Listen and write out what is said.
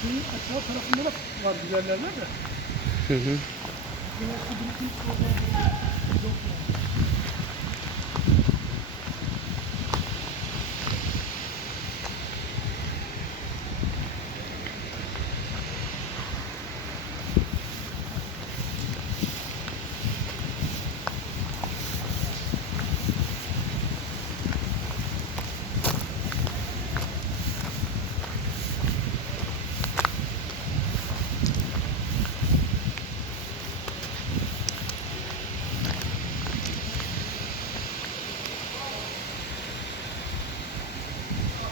köyün aşağı tarafında da var güzellerler de. Hı hı. Güneşli birikim